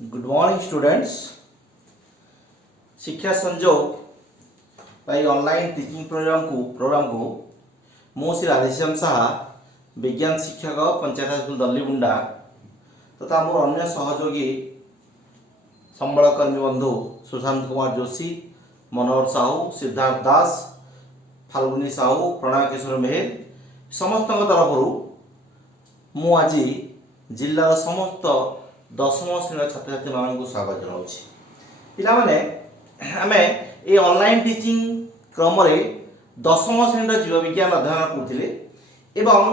Good morning students. शिक्षा संजोग भाई ऑनलाइन टीचिंग प्रोग्राम को मु श्री राधेश्याम साहा विज्ञान शिक्षक पंचायत स्कूल दल्लीबुंडा तथा मोर अन्य सहयोगी संबलकर्मी बंधु सुशांत कुमार जोशी, मनोहर साहू, सिद्धार्थ दास, फाल्गुनी साहू, प्रणय किशोर मेहर समस्त तरफ मु आज जिलार समस्त दशम श्रेणी छात्र छात्री मान स्वागत जनाऊँगी। पिलाने आम ये ऑनलाइन टीचिंग क्रम दशम श्रेणी जीव विज्ञान अध्ययन करते एवं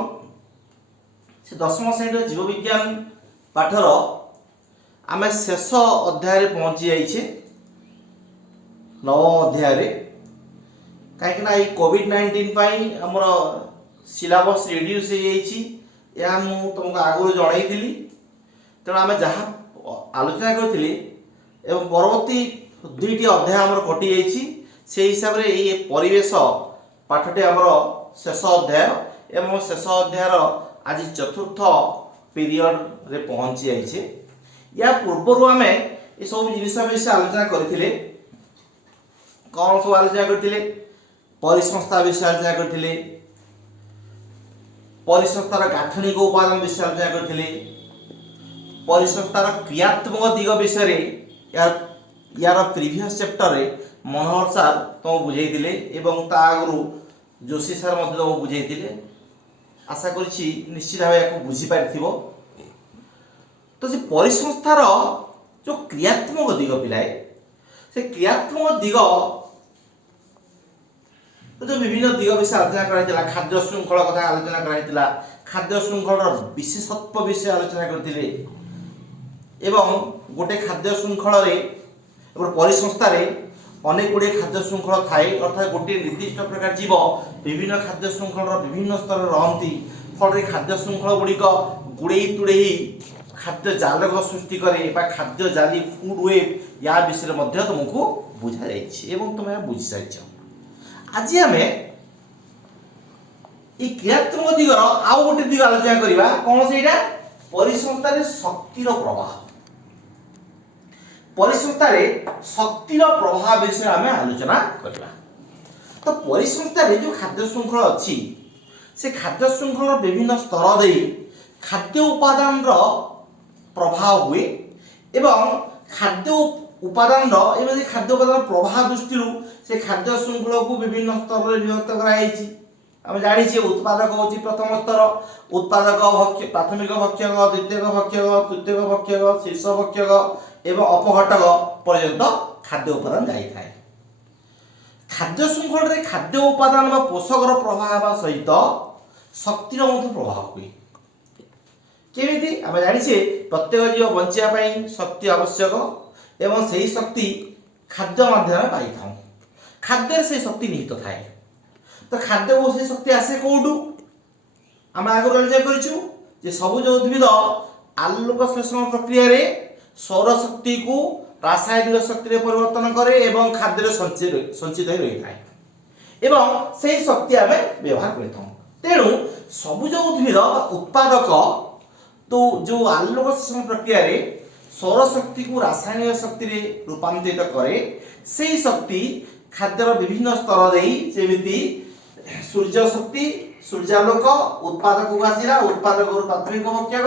से दशम श्रेणी जीव विज्ञान पाठर आम शेष अध्याय पहुँची जाइए नवम अध्याय कहीं कोविड-19 आमर सिलेबस रिड्यूस हो तुमको आगुरी जनई तेणु आम जहाँ आलोचना करें परवर्ती दुईटी अध्याय आमर कटि जाइए से हिसाब से ये परिवेश पाठटी आमर शेष अध्याय एवं शेष अध्यायर आज चतुर्थ पीरियड रे पहुँची जाइए। या पूर्वर आम ये सब जिन विषय आलोचना करते कौन सब आलोचना करते परिसंस्था विषय आलोचना करते परिसंस्थार गाठनिक उपादान विषय आलोचना करते परिसंस्थार क्रियात्मक दिग विषय यार प्रीवियस चैप्टर रे मनोहर सार तुमको बुझाई एवं ता आगु जोशी सार तुमको बुझाई आशा करी निश्चित भाव या बुझीपार। तो से परिसंस्थार जो क्रियात्मक दिग पिलाए से क्रियात्मक दिग जो विभिन्न दिग विषय आलोचना कराइला खाद्य श्रृंखला कथा आलोचना कराइला खाद्य श्रृंखलार विशेषत्व विषय आलोचना करथिले एवं गोटे खाद्य श्रृंखला परिसंस्था अनेक गुड़े खाद्य श्रृंखला थाए अर्थात गोटे निर्दिष्ट प्रकार जीव विभिन्न खाद्य श्रृंखलार विभिन्न स्तर रहती फल खाद्य श्रृंखला गुड़िक गुड़े तुड़े खाद्य जालक सृष्टि करे खाद्य जाली फूड वेब या विषय तुमको बुझा तुम्हें बुझी सारी। आज आम ये क्रियात्मक दिगर आउ गोटे दिग आलोचना करवा कौन से परिसंस्थार शक्तिर प्रवाह परिसंस्थार शक्तिर प्रभाव विषय आम आलोचना करवा। तो परिसंस्थार जो खाद्य श्रृंखला अच्छी से खाद्य श्रृंखला विभिन्न स्तर दे खाद्य उपादान प्रभाव हुए एवं खाद्य उपादान खाद्य उपादान प्रभाव दृष्टि से खाद्य श्रृंखला को विभिन्न स्तर में विभक्त कराई। आम जानी उत्पादक हूँ प्रथम स्तर उत्पादक प्राथमिक भक्षक द्वितीय भक्षक तृतीय भक्षक शीर्ष भक्षक एवं अपघटक पर्यंत खाद्य उपादान जाए। खाद्य श्रृंखला खाद्य उपादान व पोषकर प्रभाव सहित शक्तिर प्रभाव हुए केमी आम जानी प्रत्येक जीव बचापी शक्ति आवश्यक एवं से शक्ति खाद्य माध्यम पाई था खाद्य से शक्ति निहित थाए। तो खाद्य को से शक्ति आसे कौटू आम आगे आलोचना कर सबुज उद्भिद आलोक श्लेषण प्रक्रिया रे सौर शक्ति को रासायनिक शक्ति परिवर्तन करे एवं खाद्य संचित रही था एवं से शक्ति आम व्यवहार कर तेणु सबुज उद्भिद उत्पादक तो जो आलोक श्लेषण प्रक्रिया रे सौर शक्ति को रासायनिक शक्ति रूपांतरित करे से शक्ति खाद्यर विभिन्न स्तर देमी सूर्य शक्ति सूर्यालोक उत्पादक को आसला उत्पादक प्राथमिक भक्षक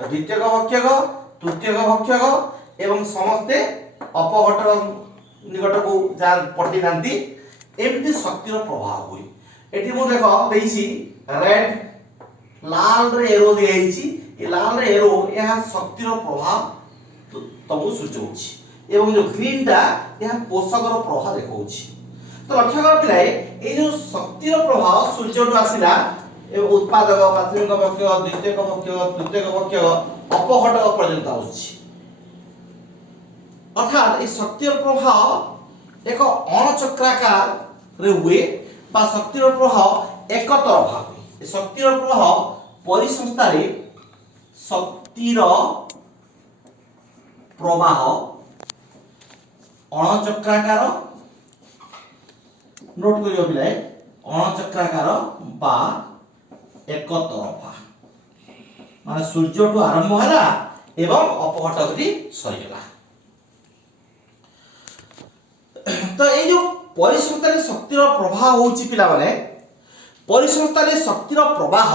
द्वितीय भक्षक तृतीय भक्षक एवं समस्ते अपघटक निकट को जहाँ पठे था एमती शक्तिर प्रभाव हुए। ये मुझे देख रेड लाल रे एरो दिखाई लाल रे एरो यह शक्तिर प्रभाव तुमको सूचौछि एवं जो ग्रीन टा यह पोषकर प्रभाव देखा। तो लक्ष्य कर पिलाए ये जो शक्तिर प्रभाव सूर्य टू आसला उत्पादक प्राथमिक भक्षक द्वितीय भक्षक तृतीय भक्षक अपघटक पर्यंत आउछि अर्थात ये शक्तिर प्रभाव एक अणचक्राकार रे हुए बा शक्तिर प्रभाव एक तरफा हुए। शक्तिर प्रभाव परिसंस्था रे शक्तिर प्रवाह अणचक्राकार नोट करियो पिलाए अणचक्राकार बा एक तरफा माने सूर्य टू आरंभ है एवं अपघटकटी सरीगला। तो ये जो परिसंस्था शक्तिर प्रवाह होची पिला माने परिसंस्था शक्तिर प्रवाह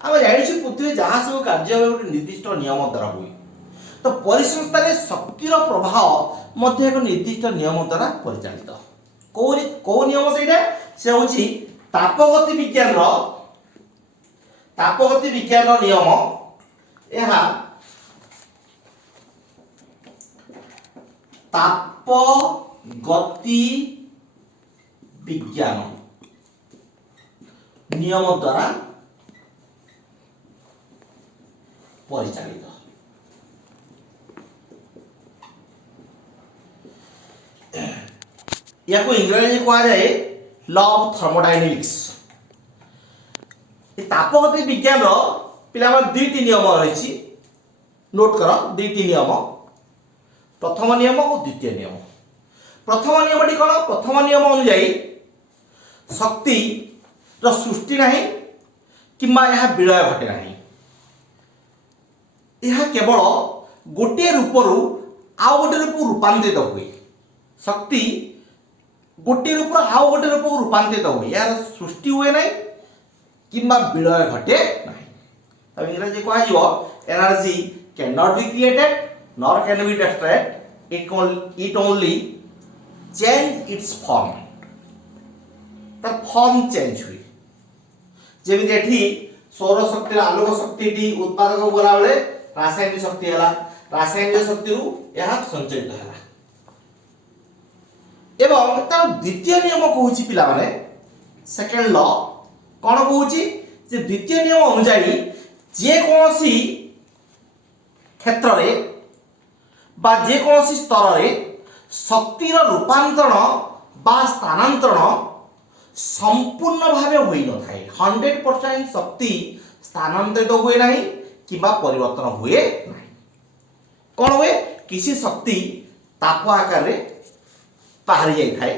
आम जानी पृथ्वी जहाँ सब कार्य हुए गोटे निर्दिष्ट नियम द्वारा हुए। तो परिसंस्था शक्तिर प्रवाह मध्य एक निर्दिष्ट नियम द्वारा परिचालित। कौ नियम से हूँ तापगति विज्ञान नियम। यह तापगति विज्ञान नियम द्वारा परिचालित। या इंग्रजी कहा जाए लॉ ऑफ थर्मोडायनामिक्स। तापगति विज्ञान पिला दुईटी नियम रही। नोट कर दुईटी नियम, प्रथम नियम और द्वितीय नियम। प्रथम नियमटी कौन? प्रथम नियम अनुजाई शक्ति सृष्टि नहीं किंबा यह विलय घटे नहीं। यह केवल गोटे रूपरू आउ गोटे रूप रूपांतरित हुए। शक्ति गोटे रूप आउ गोटे रूप रूपांतरित हुए, यार सृष्टि हुए नहीं किंबा विलय घटे नहीं। तब इंग्रजी कह energy can not be created nor can be destroyed, it only change it's form. तर फॉर्म चेंज हुई। जेमिति एठी सौर शक्ति आलोक शक्ति उत्पादक गला बेले रासायनिक शक्ति है, रासायनिक शक्ति यह संचयित है। एवं तार द्वितीय नियम कहूँ पिला माने सेकेंड लॉ कौन कहूँ जे द्वितीय नियम अनुसार जे कौनसी क्षेत्र में बा जे कौनसी स्तर में शक्तिर रूपांतरण बा स्थानांतरण संपूर्ण भावे होई न थाए। 100% शक्ति स्थानांतरित हुए नहीं किंबा परिवर्तन हुए नहीं। कौन हुए? किसी शक्ति ताप आकार रे बाहरी जाई थाए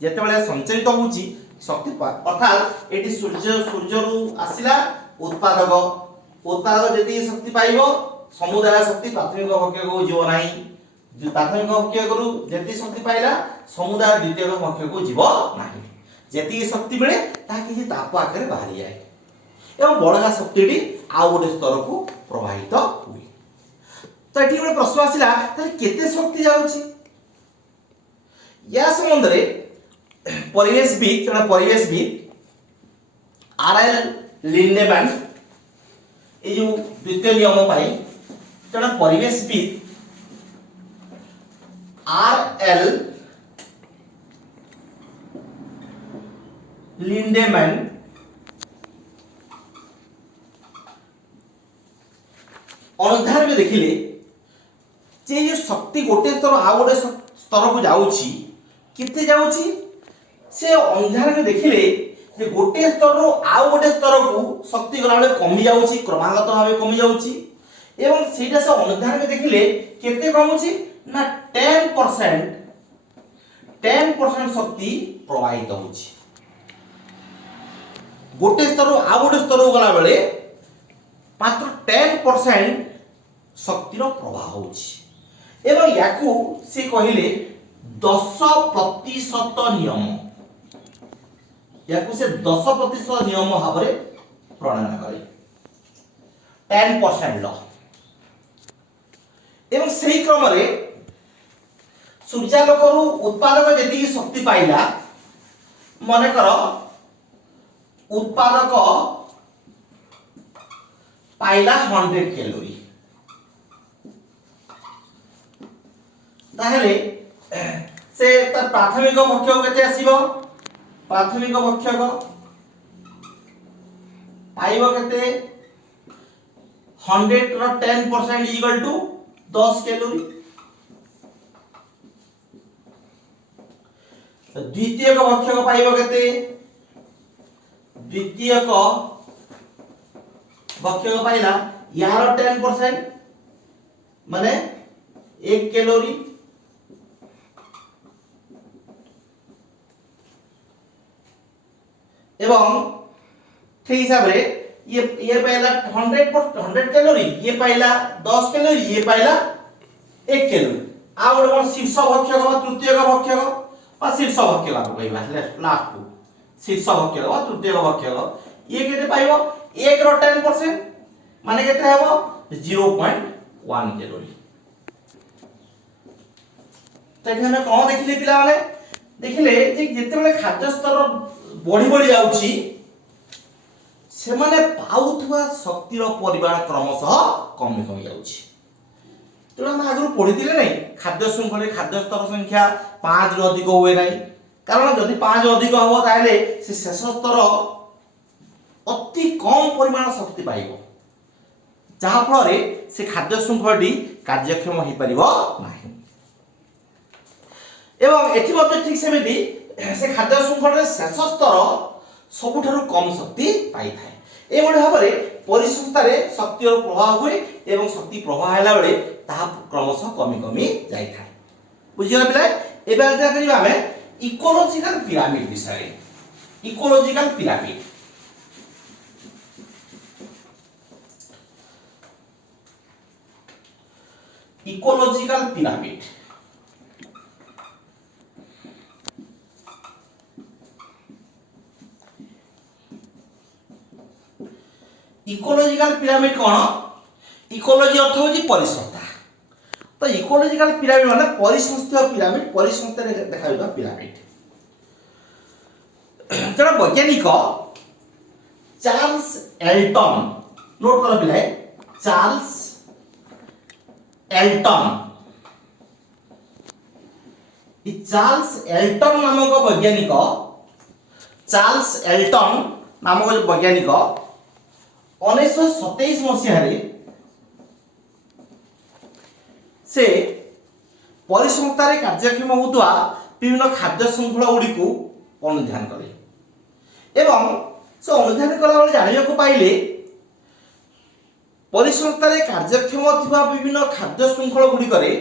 जेतेबेले संचरित होउची शक्ति अर्थात एटी सूर्य रु आसिला उत्पादक जति शक्ति पाइबो समुदाय शक्ति प्राथमिक भक्षक को जीव नहीं। प्राथमिक भक्षक रु जति शक्ति पाइला समुदाय द्वितीय भक्षक को जीव नहीं। जति शक्ति मिले ता किसी ताप आकार बाहरी जाए एवं बड़का शक्ति आउ गोटे स्तर को प्रवाहित हुए। तो ये गोटे प्रश्न आसला केते शक्ति जाउची या संबंध में परिवेशविद जन परिवेशविद आरएल लिंडेमैन ये जो द्वितीय नियम पाई जन परिवेशविद आरएल लिंडेमैन अनुधान में देखिले जे जो शक्ति गोटे स्तर आ गोटे स्तर को जाउची कितने जाउची से अनुधान में देखिले जे गोटे स्तर रो आ गोटे स्तर को शक्ति गला बेले कमी जाउची क्रमागत भावे कमी जाउची एवं सेटा से अनुधान में देखिले केते कमुची ना 10% शक्ति प्रवाहित होउची। गोटे स्तर आ गोटे स्तर गला बेले मात्र 10% शक्तिर प्रवाह होउची एवं याकू से कहिले 10% नियम, याकू से 10% नियम भाव में प्रणयन करे 10% लॉ। एवं सही क्रम रे सूर्यालोक रु उत्पादक जति शक्ति पाइला मन कर उत्पादक पाइला 100 कैलोरी ताहले से तार प्राथमिक भक्षक केते आसीबो प्राथमिक भक्षक पाइबो केते 100 रो 10% इक्वल टू 10 कैलोरी। द्वितीय भक्षक पाइबो केते द्वितीय भक्षक पाइला यार 10% माने 1 कैलोरी एवं ठीक हिसाब रे ये पाइला 100 कैलोरी, ये पाइला 10 कैलोरी, ये पाइला 1 कैलोरी। आ गोटे कोन शीर्ष भक्षक बा तृतीय भक्षक बा शीर्ष भक्षक आप कहबा लास्ट को शीर्ष भक्षक बा तृतीय भक्षक ये केते पाइबो 1 रो 10% माने केते हेबो 0.1 कैलोरी। तो एठी हम कोन देखिले पिला माने देखिले जे जते बेले खाद्य स्तर बढ़ी बढ़ी जाउची से माने पाउथवा शक्तिर परिमाण क्रमशः कमी कमी जाउची। तो हम आगु पढ़ीथिले नै खाद्य शृंखल खाद्य स्तर संख्या 5 रो अधिक होए नै, कारण जदि 5 अधिक हो ताले से शेष स्तर अति कम परिमाण शक्ति पाइबो, जहा फल से खाद्य शृंखलटी कार्यक्षम हो परिबो नाही। एवं एथि मध्ये ठीक सेमिति से खाद्य शृंखल शेष स्तर सबुठारु कम शक्ति पाई थाए। एबोले भाबरे परिसंस्थारे शक्तिर प्रभाव हुए एवं शक्ति प्रभाव हैला बेले ताहा क्रमशः कमी कमी जाई थाए। बुझिला पिला एबे आजा करिबा हमें इकोलॉजिकल पिरामिड विषय। Ecological pyramid ecological pyramid ecological pyramid कौन? इकोलॉजी अर्थ होची परिसंस्था। तो इकोलॉजिकल पिरामिड माने परिसंस्थित पिरामिड, परिसंस्था रे देखाइबा पिरामिड। जरा वैज्ञानिक चार्ल्स एल्टन, नोट करो पिलाए, चार्ल्स एल्टन, ई चार्ल्स एल्टन नामक वैज्ञानिक, चार्ल्स एल्टन नामक वैज्ञानिक 1927 मसीह से परिसंस्थारे कार्यक्षम होता विभिन्न खाद्य श्रृंखला गुड़ी को अनुध्यान कले एवं से अनुध्यान कला बेले जानिबा को पाइले परिसंस्थारे कार्यक्षम थिबा विभिन्न खाद्य श्रृंखला गुड़ी करे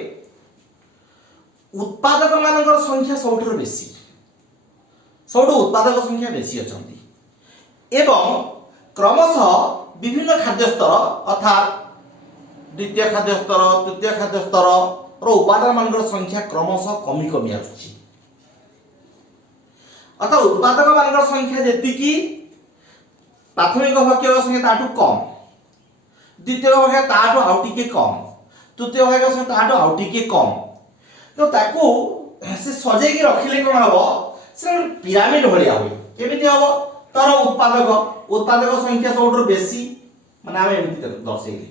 उत्पादक मानकर संख्या सबुठारु बेसी, सबुठु उत्पादक संख्या बेसी अछंती एवं क्रमशः विभिन्न खाद्य स्तर अर्थात द्वितीय खाद्य स्तर तृतीय खाद्य स्तर रो उत्पादन मानकर संख्या क्रमशः कमी कमी आछी। अर्थात उत्पादक मानकर संख्या जेति की प्राथमिक भक्षक संख्या ताठू कम, द्वितीय भक्षक ताठू आउ टिके कम, तृतीय भक्षक संख्या ताठू आउ टिके कम। तो ताकू से सजेकी रखिले कोन हबो से पिरामिड भलिया होय। केमिति हबो तार उत्पादक संख्या सबुठारु बेसी माने आमे एमिति दर्शेइले,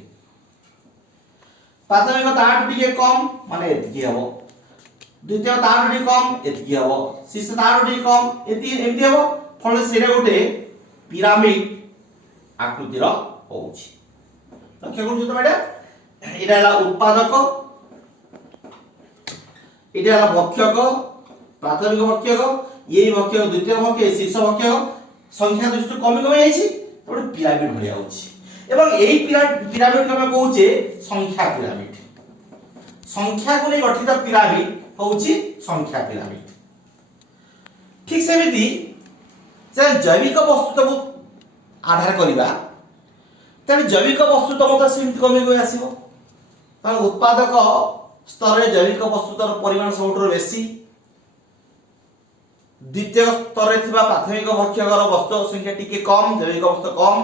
प्राथमिक ताठू टिके कम माने एतिकी हबो, द्वितीय ताठू टिके कम एतिकी हबो, शीर्ष ताठू टिके कम एमिति हबो। फल सेरा गोटे पिरामिड आकृतिर होउछि। लक्ष्य करू तो बेटा एटा हला उत्पादक, एटा हला भक्षक, प्राथमिक भक्षक, ये भक्षक द्वितीय भक्षक शीर्ष भक्षक संख्या दृष्टि कमी कमी जाइछि तबे पिरामिड भलिया होछि। एवं एही पिरामिड के हम कहूचे संख्या पिरामिड। संख्या को नै गठित पिरामिड होछि संख्या पिरामिड। ठीक सेमिति जे जैविक वस्तु को आधार करिबा तने जैविक वस्तु तो मत सेमिति कमी गय आसीबो, कारण उत्पादक स्तर रे जैविक वस्तुतर परिमाण सबुठारु बेसी, द्वितीय स्तर रे थिबा प्राथमिक भक्षकर वस्तु संख्या टिके कम, जैविक वस्तु कम,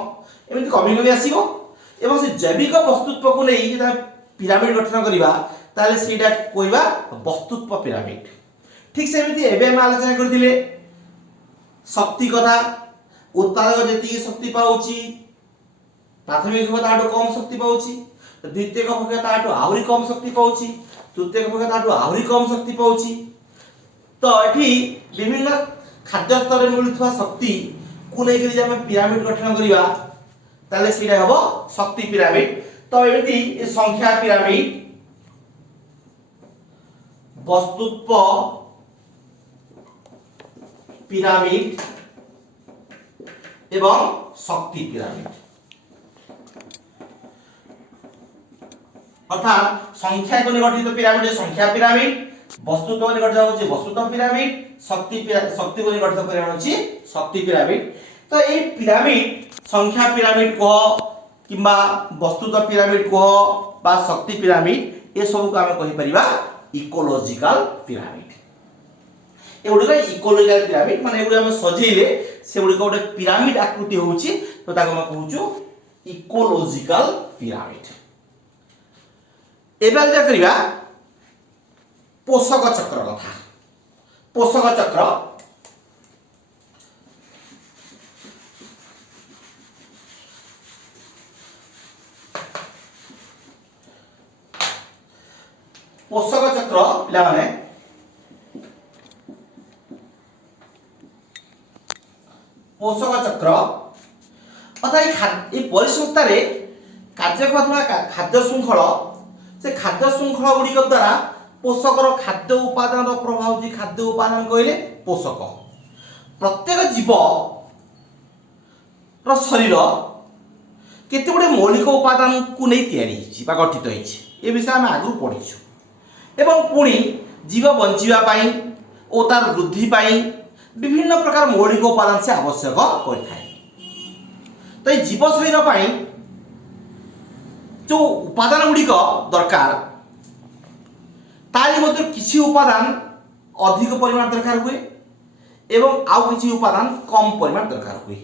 एमिति कमी कमी आसीबो। एवं से जैविक वस्तुत्व को नै जे पिरामिड गठन करिबा ताले सेटा कोइबा वस्तुत्व पिरामिड। ठीक सेमिति एबे हम आलोचना करथिले शक्ति कथा, उत्पादक जेति शक्ति पाउची प्राथमिक भक्षक ताटो कम शक्ति पाउची, द्वितीय भक्षक ताटो आहुरी कम शक्ति पाउची, तृतीय भक्षक ताटो आहुरी कम शक्ति पाउची। तो एठी विभिन्न खाद्य स्तर रे मिलुथवा शक्ति को नै करी जे हम पिरामिड गठन करिबा ताले सेटा हबो शक्ति पिरामिड। तो एमिति संख्या पिरामिड, वस्तुत्व पिरामिड एवं शक्ति पिरामिड। अर्थात संख्या को गठित पिरामिड संख्या पिरामिड, वस्तुत्व को गठित होछि वस्तुत्व पिरामिड, शक्ति को गठित पिरामिड होछि शक्ति पिरामिड। तो ए पिरामिड संख्या पिरामिड कह किंबा वस्तुतः पिरामिड कह बा शक्ति पिरामिड ये सब को आम कहि परिबा इकोलॉजिकल पिरामिड। एगुड़िक इकोलॉजिकल पिरामिड माने एगुड़ी आम सजेइले से गुड़िक गोटे पिरामिड आकृति होउची तो ताको हम कहूछु इकोलॉजिकल पिरामिड। एबे जा करिबा पोषक चक्र कथा। पोषक चक्र पोषक चक्र पिला माने पोषक चक्र अर्थात ये परिसंस्था रे कार्य करथुवा खाद्य श्रृंखल से खाद्य श्रृंखल गुड़िक द्वारा पोषकर खाद्य उपादान प्रभाव जी खाद्य उपादान कहले पोषक प्रत्येक जीव शरीर केते गुडे मौलिक उपादान को नहीं तैयारी बा गठित होइछि ए विषय हम आगु पढ़िछु एवं पुणी जीव बंचिबा पाई ओ तार वृद्धि पाई विभिन्न प्रकार मौलिक उपादान से आवश्यक होइथाय। तो ये जीव शरीर पाई जो उपादान गुड़िक दरकार तारी मध्य किसी उपादान अधिक परिमाण दरकार हुए एवं आउ किसी उपादान कम परिमाण दरकार हुए।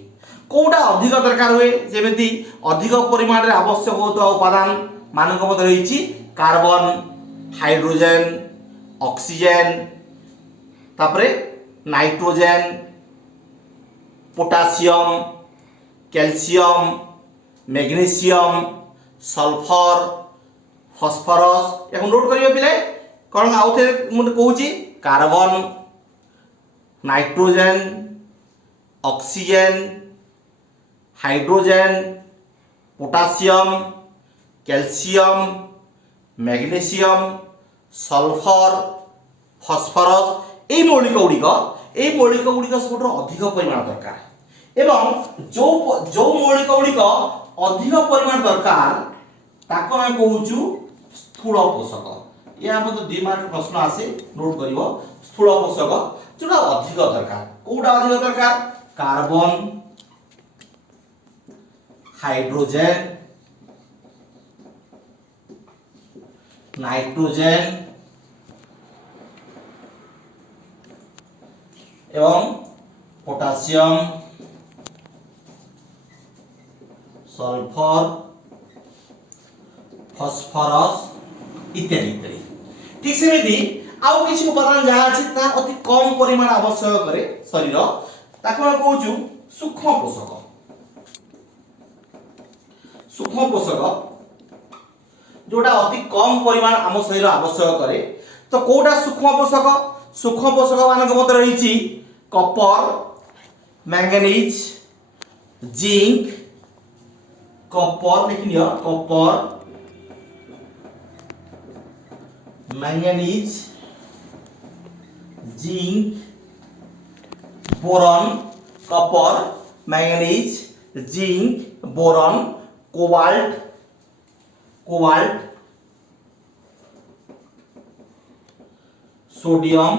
कोटा अधिक दरकार हुए जेमिति अधिक परिमाण रे आवश्यक होता उपादान मानक मध्य रहिछि कार्बन हाइड्रोजन ऑक्सीजन तापरे nitrogen potassium calcium magnesium sulphur phosphorus एक नोट करियो पिले कौन आउ थे मुझे कहूँ carbon nitrogen oxygen hydrogen potassium calcium magnesium sulphur phosphorus ये मौलिक गुड़िक सब अधिक परिमाण दरकार एवं जो जो मौलिक गुड़िक अधिक परिमाण दरकार ताको हम कहूँ स्थूल पोषक। या मतलब 2 मार्क प्रश्न आसे नोट करिवो स्थूल पोषक जोटा अधिक दरकार कोटा अधिक दरकार कार्बन हाइड्रोजन नाइट्रोजन एवं पोटासियम सल्फर फॉस्फोरस इत्यादि इत्यादि। ठीक सेमिति आउ किछि उपादान जहाँ अछि ता अति कम परिमाण आवश्यक करे शरीर ताको हम कहूछु सूक्ष्म पोषक। सूक्ष्म पोषक जोटा अति कम परिमाण आम शरीर आवश्यक करे तो कोटा सूक्ष्म पोषक मानक मध्य रहिछि कपर मैंगनीज जिंक कपर लिखिनियो copper manganese zinc boron copper manganese zinc boron cobalt sodium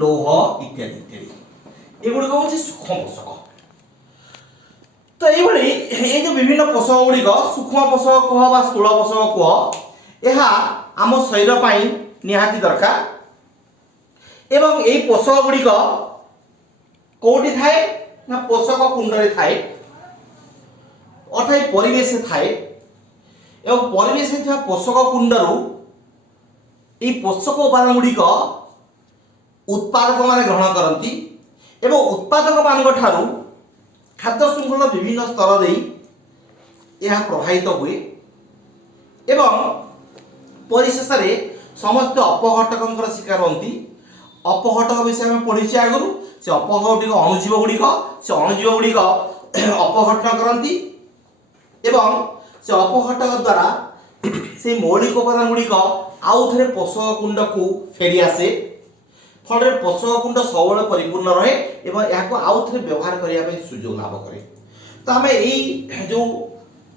लोह इत्यादि इत्यादि एगुड़िक हूँ सूक्ष्म पोषक। तो ये जो विभिन्न पोषक गुड़िक सूक्ष्म पोषक कह स्थूल पोषक कह यह आम शरीर पाई निहाती दरकार एवं यही पोषक गुड़िक कौटी थाए ना पोषक कुंड रे थाए अर्थात परिवेश थाए एवं परिवेश पोषक कुंडरू ये पोषक उपादान गुड़िक उत्पादक माने ग्रहण करती एवं उत्पादक मान ठारू खाद्य श्रृंखल विभिन्न स्तर दे यह प्रभावित हुए एवं परिशेष में समस्त अपघटक शिकार होती। अपघटक विषय में पढ़ी आगु से अपघटिक अणुजीव गुड़िक अपघटन करती एवं से अपघटक द्वारा से मौलिक उपादान गुड़िक आउ थे पोषक कुंड को फेरी आसे फल पोषक कुंड सब परिपूर्ण रहे एवं यहाँ आउ थे व्यवहार करने सुजोग लाभ करे। तो आम यही जो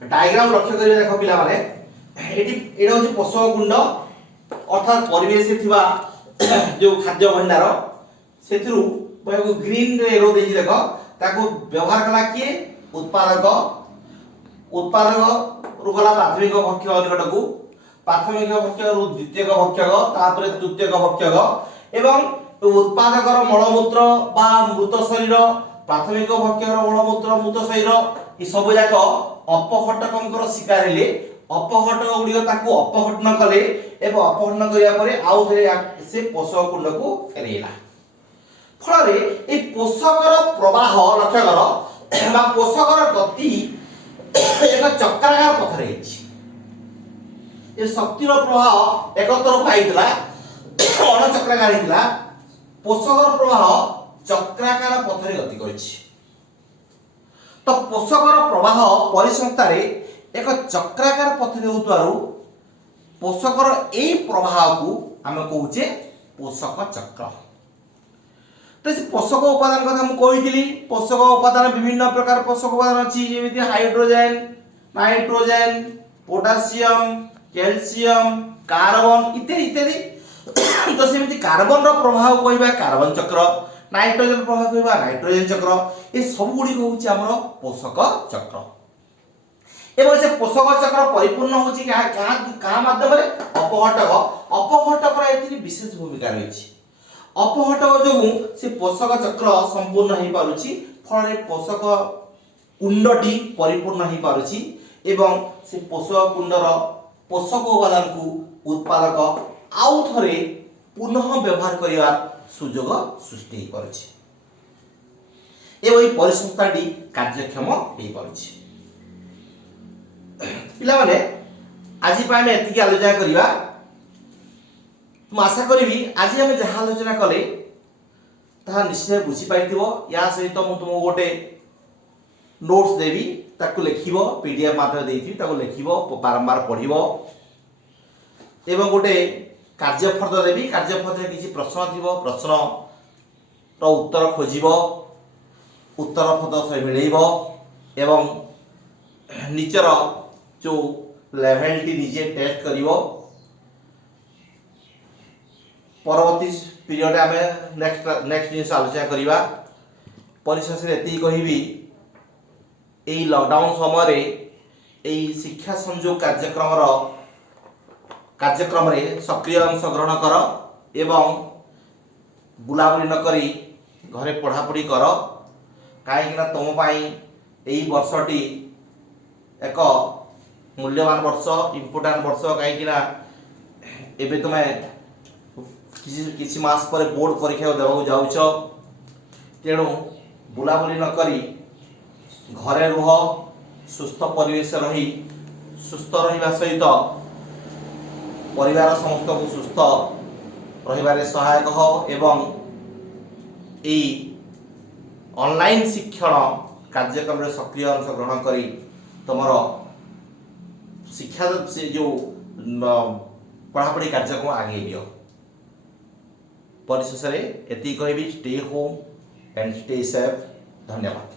डायग्राम लक्ष्य कर देख पिला माने ये हूँ पोषक कुंड अर्थात परिवेश जो खाद्य भंडार से ग्रीन एरो देछि देखो ताको व्यवहार कला किए उत्पादक उत्पादक रुगला प्राथमिक भक्षक निकट को प्राथमिक भक्षक रु द्वितीयक भक्षक तापर तृतीयक भक्षक एवं उत्पादकर मलमूत्र बा मृत शरीर प्राथमिक भक्षकर मलमूत्र मृत शरीर ये सब जाक अपघटकंकर शिकार हेले अपघटक गुड़िक ताकू अपघटन कले एवं अपघटन करिया परे आउ थरे से पोषक कुंड को फेरेला फल रे ए पोषकर प्रवाह लक्ष्य कर बा पोषकर गति एक चक्राकार पथ रे ए शक्तिर प्रवाह एक तरफ आइतला अण चक्राकार हितला पोषकर प्रवाह चक्राकार पथ रे गति करछि तो पोषकर प्रवाह परिसंस्था रे एक चक्राकार पथ रे होतवारु पोषकर ए प्रवाह को आमे कहूचे पोषक चक्र तो से पोषक उपादान कथा हम कहितली पोषक उपादान विभिन्न प्रकार पोषक उपादान अछि जेमिति hydrogen nitrogen potassium calcium carbon इत्यादि इत्यादि तो सेमिति कार्बन रो प्रभाव कहबा कार्बन चक्र नाइट्रोजन प्रभाव कहबा नाइट्रोजन चक्र ए सब गुडी कहूची हमरो पोषक चक्र एवं से पोषक चक्र परिपूर्ण होची का माध्यम रे अपघटक रे एति विशेष भूमिका रहिछि अपघटक जो से पोषक चक्र संपूर्ण हो पारुछि फल रे पोषक कुंडटी परिपूर्ण हो पारुछि एवं से पोषक कुंडर पोषक उपादान को उत्पादक आउ थरे पुनः व्यवहार करिवा सुयोग सृष्टि हो पारुछि एवं परिसंस्थाटी कार्यक्षम हो पारुछि पिला माने आज पाए में एतिकी आलोचना करिवा मु आशा करी आज आम जहाँ आलोचना कले ता निश्चय बुझी पाइथिबो या सहित मु तुमको गोटे नोट्स देवी ताकू लिखिबो पीडीएफ माध्यम देइथि ताकू लिखिबो बारंबार पढिबो एवं गोटे कार्यफर्द देवी कार्यफर्द रे किछि प्रश्न थिबो प्रश्न रो उत्तर खोजिबो उत्तर फद सही मिलेइबो एवं निचर जो लेवल टी निजे टेस्ट करिवो परवर्ती पीरियड आमे नेक्स्ट जिनिस आलोचना करिवा परिशेष रे एति कहिबी एई लॉकडाउन समय रे एई शिक्षा संयोग कार्यक्रम रे सक्रिय अंशग्रहण कर एवं बुलाबुली न करी घरे पढ़ापढ़ी कर काहे ना तुम पाई एई वर्षटी एक मूल्यवान वर्ष इम्पोर्टेंट वर्ष कहीं एबे तुमे किसी मास पर बोर्ड परीक्षा देवाक जाऊच तेणु बुलाबुली न करी घरे रुह सुस्थ परिवेश रही सुस्थ रहिबा सहित परिवार समस्त को सुस्थ रहिबारे सहायक हो एवं ए ऑनलाइन शिक्षण कार्यक्रम रे सक्रिय अंश ग्रहण करी तुमरो शिक्षा से जो पढ़ापढ़ी कार्यक्रम आगे दियो परिशेष एति कहबी stay home and stay safe धन्यवाद।